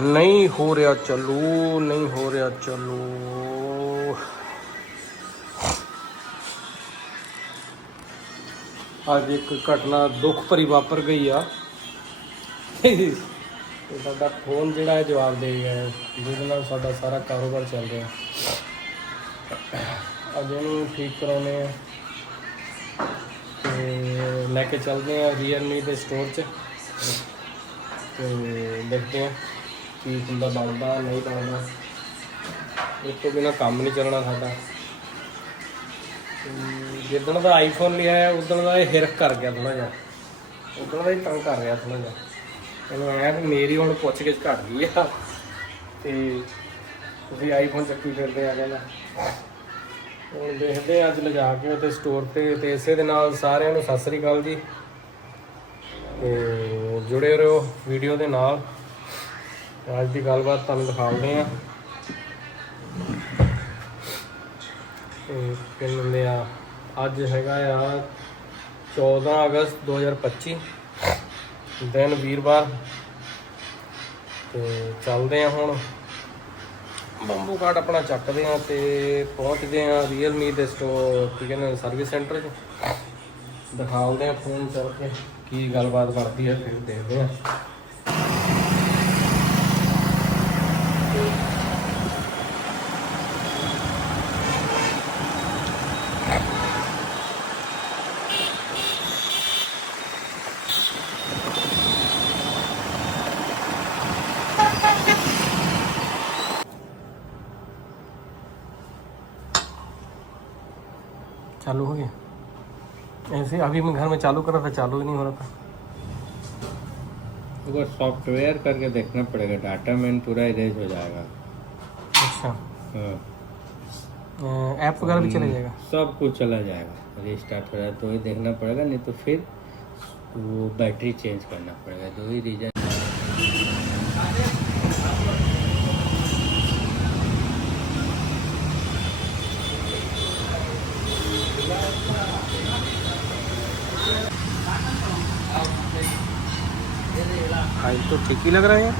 ਨਹੀਂ ਹੋ ਰਿਹਾ ਚੱਲੂ ਨਹੀਂ ਹੋ ਰਿਹਾ ਚੱਲੂ। ਅੱਜ ਇੱਕ ਘਟਨਾ ਦੁੱਖ ਭਰੀ ਵਾਪਰ ਗਈ ਆ। ਤੇ ਸਾਡਾ ਫੋਨ ਜਿਹੜਾ ਹੈ ਜਵਾਬ ਦੇ ਗਿਆ ਹੈ, ਜਿਹਦੇ ਨਾਲ ਸਾਡਾ ਸਾਰਾ ਕਾਰੋਬਾਰ ਚੱਲ ਰਿਹਾ ਅੱਜ ਇਹਨੂੰ ਠੀਕ ਕਰਾਉਣੇ ਆ ਤੇ ਲੈ ਕੇ ਚੱਲਦੇ ਆ ਰੀਅਲਮੀ ਦੇ ਸਟੋਰ 'ਚ। ਤੇ ਦੇਖਦੇ ਆ ਕੀ ਹੁੰਦਾ ਬਣਦਾ ਨਹੀਂ ਬਣਦਾ ਇਸ ਤੋਂ ਬਿਨਾ ਕੰਮ ਨਹੀਂ ਚੱਲਣਾ ਸਾਡਾ। ਜਿੱਦਣ ਦਾ ਆਈਫੋਨ ਲਿਆ ਹੈ, ਉਦੋਂ ਦਾ ਇਹ ਹਿਰਖ ਕਰ ਗਿਆ ਥੋੜਾ ਜਿਹਾ। ਉਦੋਂ ਦਾ ਹੀ ਤੰਗ ਕਰ ਰਿਹਾ ਥੋੜਾ ਜਿਹਾ। ਇਹਨੂੰ ਆਇਆ ਮੇਰੀ ਹੁਣ ਪੁੱਛ ਕੇ ਘਟ ਗਈ ਆ। ਤੇ ਤੁਸੀਂ ਆਈਫੋਨ ਚੱਕੀ ਫਿਰਦੇ ਆ ਕਹਿੰਦਾ। ਹੁਣ ਦੇਖਦੇ ਅੱਜ ਲਿਜਾ ਕੇ ਉੱਥੇ ਸਟੋਰ ਤੇ ਤੇ ਇਸੇ ਦੇ ਨਾਲ ਸਾਰਿਆਂ ਨੂੰ ਸਤਿ ਸ੍ਰੀ ਅਕਾਲ ਜੀ। ਤੇ ਜੁੜੇ ਰਹੋ ਵੀਡੀਓ ਦੇ ਨਾਲ। ਤੇ ਅੱਜ ਦੀ ਗੱਲਬਾਤ ਤੁਹਾਨੂੰ ਦਿਖਾਉਂਦੇ ਆ ਤੇ ਕਹਿੰਦੇ ਆ? ਅੱਜ ਹੈਗਾ ਆ 14 ਅਗਸਤ 2025 ਦਿਨ ਵੀਰਵਾਰ। ਤੇ ਚੱਲਦੇ ਆ ਹੁਣ। ਬੰਬੂ ਕਾਰਡ ਆਪਣਾ ਚੱਕਦੇ ਆ ਤੇ ਪਹੁੰਚਦੇ ਆ Realme ਦੇ ਸਟੋਰ ਕੀ ਕਹਿੰਦੇ ਸਰਵਿਸ ਸੈਂਟਰ 'ਚ। ਦਿਖਾਉਂਦੇ ਆ ਫੋਨ ਚੱਲ ਕੇ ਕੀ ਗੱਲਬਾਤ ਬਣਦੀ ਹੈ, ਫਿਰ ਦੇਖਦੇ ਆ चालू हो गया। ऐसे अभी मैं घर में चालू कर रहा था चालू ही नहीं हो रहा था। वो सॉफ्टवेयर करके देखना पड़ेगा डाटा मेन पूरा इरेज हो जाएगा। अच्छा। हाँ। ऐप वगैरह भी चला जाएगा? सब कुछ चला जाएगा। रिस्टार्ट हो जाए तो ही देखना पड़ेगा नहीं तो फिर वो बैटरी चेंज करना पड़ेगा जो ही रीजन ठीक ही लग रहा है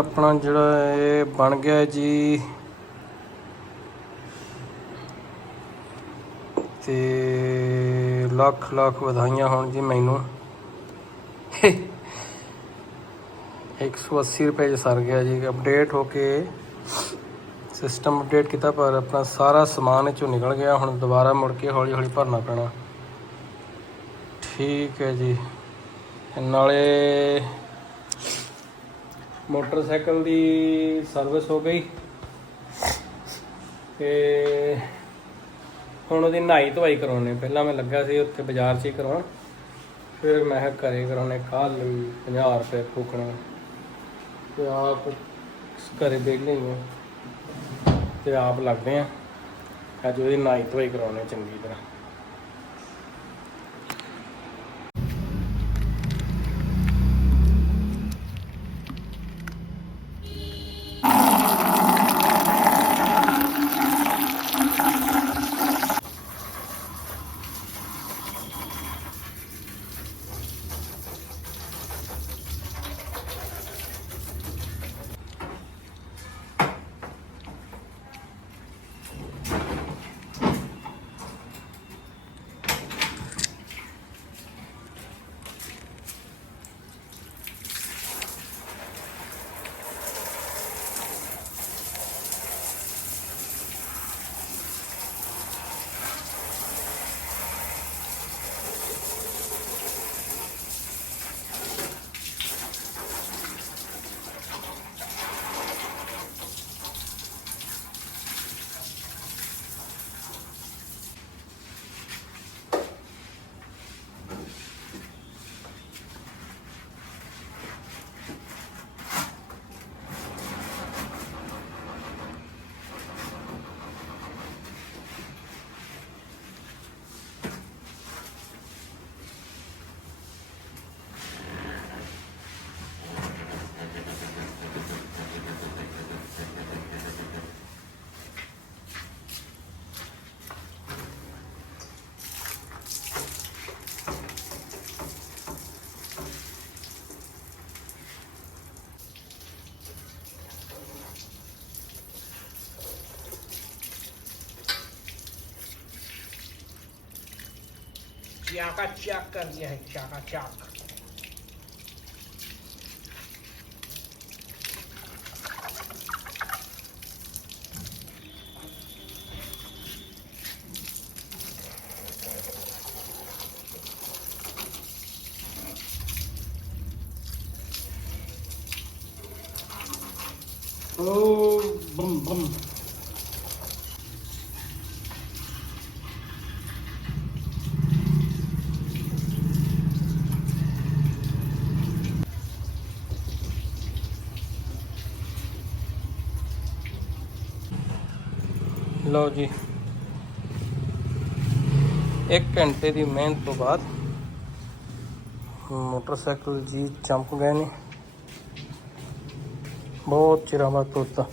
ਆਪਣਾ ਜਿਹੜਾ ਇਹ ਬਣ ਗਿਆ ਜੀ। ਤੇ ਲੱਖ ਲੱਖ ਵਧਾਈਆਂ ਹੋਣ ਜੀ ਮੈਨੂੰ। 180 ਰੁਪਏ ਚ ਸਰ ਗਿਆ ਜੀ। ਅਪਡੇਟ ਹੋ ਕੇ ਸਿਸਟਮ ਅਪਡੇਟ ਕੀਤਾ, ਪਰ ਆਪਣਾ ਸਾਰਾ ਸਮਾਨ ਇਹ ਚੋਂ ਨਿਕਲ ਗਿਆ। ਹੁਣ ਦੁਬਾਰਾ ਮੁੜ ਕੇ ਹੌਲੀ ਹੌਲੀ ਭਰਨਾ ਪੈਣਾ। ਠੀਕ ਹੈ ਜੀ। ਨਾਲੇ ਮੋਟਰਸਾਈਕਲ ਦੀ ਸਰਵਿਸ ਹੋ ਗਈ। ਤੇ ਹੁਣ ਉਹਦੀ ਨਹਾਈ ਧਵਾਈ ਕਰਾਉਣੇ ਪਹਿਲਾਂ ਮੈਂ ਲੱਗਾ ਸੀ ਉੱਥੇ ਬਾਜ਼ਾਰ 'ਚ ਹੀ ਕਰਾਉਣ। ਫਿਰ ਮੈਂ ਕਿਹਾ ਘਰੇ ਕਰਾਉਣੇ ਲਈ 50 ਰੁਪਏ ਫੂਕਣਾ। ਤੇ ਆਪ ਘਰੇ ਦੇਖ ਲਈ ਤੇ ਆਪ ਲੱਗਦੇ ਆ। ਅੱਜ ਉਹਦੀ ਨਹਾਈ ਧਵਾਈ ਕਰਾਉਣੇ ਚੰਗੀ ਤਰ੍ਹਾਂ। ਚਾਕਾ ਚੱਕ ਕਰ ਦਿਆ ਹੈ ਚਾਕਾ ਚੱਕ ਓ ਲਓ ਜੀ। ਇੱਕ ਘੰਟੇ ਦੀ ਮਿਹਨਤ ਤੋਂ ਬਾਅਦ ਮੋਟਰਸਾਈਕਲ ਜੀ ਚਮਕ ਗਏ ਨੇ। ਬਹੁਤ ਚਿਰਾਂ ਬਾਅਦ ਧੋਤਾ।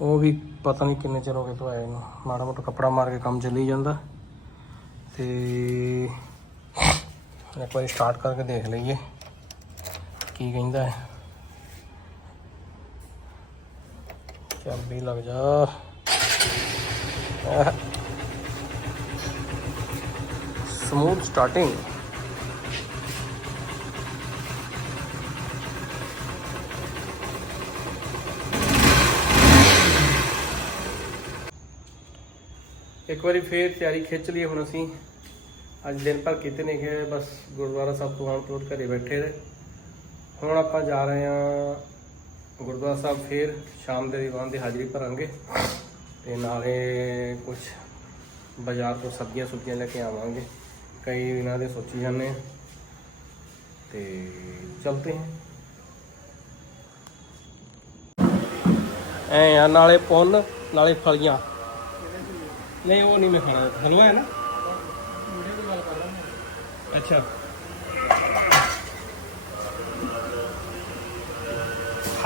ਉਹ ਵੀ ਪਤਾ ਨਹੀਂ ਕਿੰਨੇ ਚਿਰ ਹੋ ਗਏ ਧੋਇਆ ਇਹਨੂੰ ਮਾੜਾ ਮੋਟਾ ਕੱਪੜਾ ਮਾਰ ਕੇ ਕੰਮ ਚੱਲੀ ਜਾਂਦਾ। ਤੇ ਇੱਕ ਵਾਰੀ ਸਟਾਰਟ ਕਰਕੇ ਦੇਖ ਲਈਏ। ਕੀ ਕਹਿੰਦਾ ਹੈ। ਚਾਬੀ ਲੱਗ ਜਾ। ਸਮੂਥ ਸਟਾਰਟਿੰਗ ਇੱਕ ਵਾਰੀ ਫੇਰ ਤਿਆਰੀ ਖਿੱਚ ਲਈ ਹੁਣ ਅਸੀਂ। ਅੱਜ ਦਿਨ ਭਰ ਕਿਤੇ ਨਹੀਂ ਗਏ, ਬਸ ਗੁਰਦੁਆਰਾ ਸਾਹਿਬ ਤੋਂ ਆਉਣ ਤੋਂ ਘਰੇ ਬੈਠੇ ਰਹੇ। ਹੁਣ ਆਪਾਂ ਜਾ ਰਹੇ ਹਾਂ ਗੁਰਦੁਆਰਾ ਸਾਹਿਬ ਫੇਰ, ਸ਼ਾਮ ਦੇ ਦੀਵਾਨ ਦੀ ਹਾਜ਼ਰੀ ਭਰਾਂਗੇ। ਤੇ ਨਾਲੇ ਕੁਝ ਬਾਜ਼ਾਰ ਤੋਂ ਸਬਜ਼ੀਆਂ ਸੁਬਜ਼ੀਆਂ ਲੈ ਕੇ ਆਵਾਂਗੇ। ਕਈ ਇਹਨਾਂ ਦੇ ਸੋਚੀ ਜਾਂਦੇ ਆ। ਤੇ ਚਲਤੇ ਹਾਂ ਐ ਆ, ਨਾਲੇ ਪੁੰਨ, ਨਾਲੇ ਫਲੀਆਂ। ਨਹੀਂ, ਉਹ ਨਹੀਂ ਮੈਂ ਖਾਣਾ। ਹਲਵਾ ਹੈ ਨਾ? ਅੱਛਾ।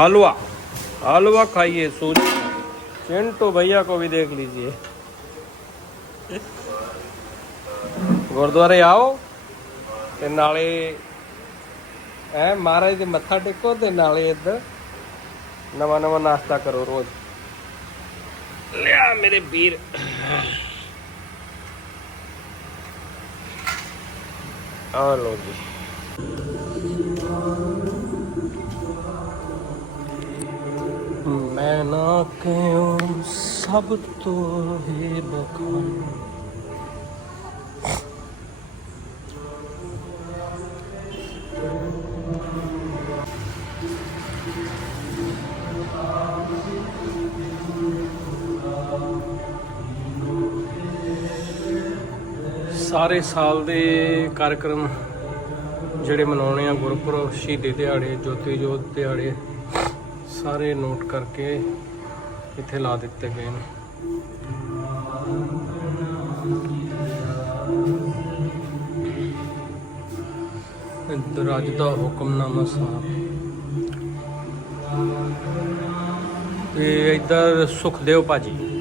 ਹਲਵਾ। ਹਲਵਾ ਖਾਈਏ, ਸੂਜੀ। चिंटू भैया को भी देख लीजिए ਗੁਰਦੁਆਰੇ ਆਓ ਤੇ ਨਾਲੇ ਐ ਮਹਾਰਾਜ ਦੇ ਮੱਥਾ ਟੇਕੋ ਤੇ ਨਾਲੇ ਇੱਧਰ ਨਵਾਂ ਨਵਾਂ ਨਾਸ਼ਤਾ ਕਰੋ ਰੋਜ਼ ਲਿਆ ਮੇਰੇ ਵੀਰ ਆ ਲੋ ਜੀ ਮੈਂ ਸਭ ਤੋਂ ਹੀ ਬਖਾਨ। ਸਾਰੇ ਸਾਲ ਦੇ ਕਾਰਜਕ੍ਰਮ ਜਿਹੜੇ ਮਨਾਉਣੇ ਆ ਗੁਰਪੁਰਬ, ਸ਼ਹੀਦੀ ਦਿਹਾੜੇ, ਜੋਤੀ ਜੋਤ ਦਿਹਾੜੇ, ਸਾਰੇ ਨੋਟ ਕਰਕੇ ਇੱਥੇ ਲਾ ਦਿੱਤੇ ਗਏ ਨੇ। ਇੱਧਰ ਅੱਜ ਦਾ ਹੁਕਮਨਾਮਾ ਸਾਹਿਬ। ਤੇ ਇੱਧਰ ਸੁਖਦੇਵ ਭਾਜੀ।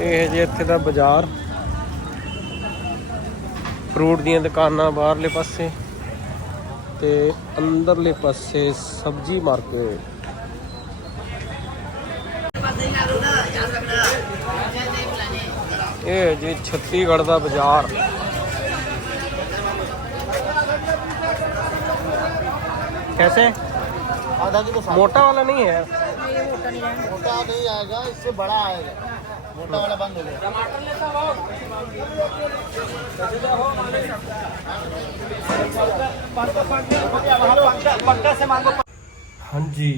ਇਹ ਜੇ ਇੱਥੇ ਦਾ ਬਾਜ਼ਾਰ ਫਰੂਟ ਦੀਆਂ ਦੁਕਾਨਾਂ ਬਾਹਰਲੇ ਪਾਸੇ ਤੇ ਅੰਦਰਲੇ ਪਾਸੇ ਸਬਜ਼ੀ ਮਾਰਕੀਟ ਇਹ ਹੈ ਜੀ ਛੱਤੀਗੜ੍ਹ ਦਾ ਬਾਜ਼ਾਰ कैसे आधा किलो साठ मोटा वाला नहीं है मोटा नहीं आएगा इससे बड़ा आएगा मोटा वाला बंद हो गया हाँ जी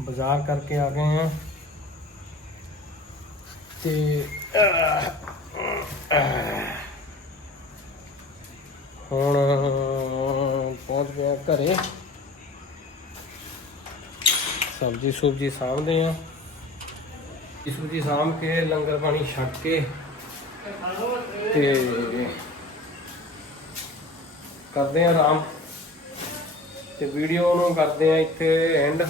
ਬਾਜ਼ਾਰ ਕਰਕੇ ਆ ਗਏ ਆ ਤੇ ਹੁਣ ਪਹੁੰਚ ਗਏ ਆ ਘਰੇ ਸਬਜੀ ਸੁਬਜੀ ਸਾਂਭਦੇ ਆ ਇਸ ਸਬਜੀ ਸਾਂਭ ਕੇ, ਲੰਗਰ ਪਾਣੀ ਛੱਕ ਕੇ ਤੇ ਕਰਦੇ ਆ ਆਰਾਮ। ਤੇ ਵੀਡੀਓ ਨੂੰ ਕਰਦੇ ਆ ਇੱਥੇ ਐਂਡ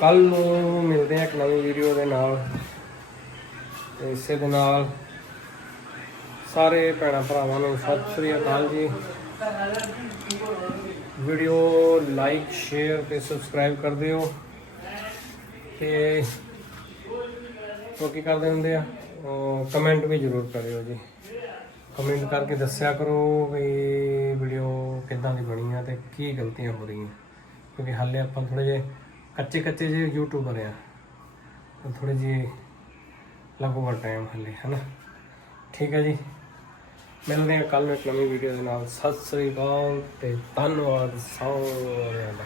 ਕੱਲ ਨੂੰ ਮਿਲਦੇ ਆ ਇੱਕ ਨਵੀਂ ਵੀਡੀਓ ਦੇ ਨਾਲ। ਤੇ ਇਸੇ ਦੇ ਨਾਲ ਸਾਰੇ ਭੈਣਾਂ ਭਰਾਵਾਂ ਨੂੰ ਸਤਿ ਸ੍ਰੀ ਅਕਾਲ ਜੀ। ਵੀਡੀਓ ਲਾਈਕ ਸ਼ੇਅਰ ਤੇ ਸਬਸਕ੍ਰਾਈਬ ਕਰ ਦਿਓ। ਤੇ ਉਹ ਕੀ ਕਰਦੇ ਹੁੰਦੇ ਆ? ਕਮੈਂਟ ਵੀ ਜ਼ਰੂਰ ਕਰਿਓ ਜੀ। ਕਮੈਂਟ ਕਰਕੇ ਦੱਸਿਆ ਕਰੋ ਵੀ ਵੀਡੀਓ ਕਿੱਦਾਂ ਦੀ ਬਣੀ ਆ ਤੇ ਕੀ ਗਲਤੀਆਂ ਹੋ ਰਹੀਆਂ। ਕਿਉਂਕਿ ਹਾਲੇ ਆਪਾਂ ਥੋੜੇ ਜਿਹੇ ਕੱਚੇ ਕੱਚੇ ਜਿਹੇ ਯੂਟਿਊਬਰ ਆ। ਤਾਂ ਥੋੜੇ ਜਿਹੇ ਲੱਗੂਗਾ ਟਾਈਮ ਹਾਲੇ, ਹਨਾ? ਠੀਕ ਹੈ ਜੀ। ਮਿਲਦੇ ਹਾਂ ਕੱਲ ਨੂੰ ਇੱਕ ਨਵੀਂ ਵੀਡੀਓ ਦੇ ਨਾਲ। ਸਤਿ ਸ੍ਰੀ ਅਕਾਲ ਤੇ ਧੰਨਵਾਦ ਸਾਰਿਆਂ ਦਾ।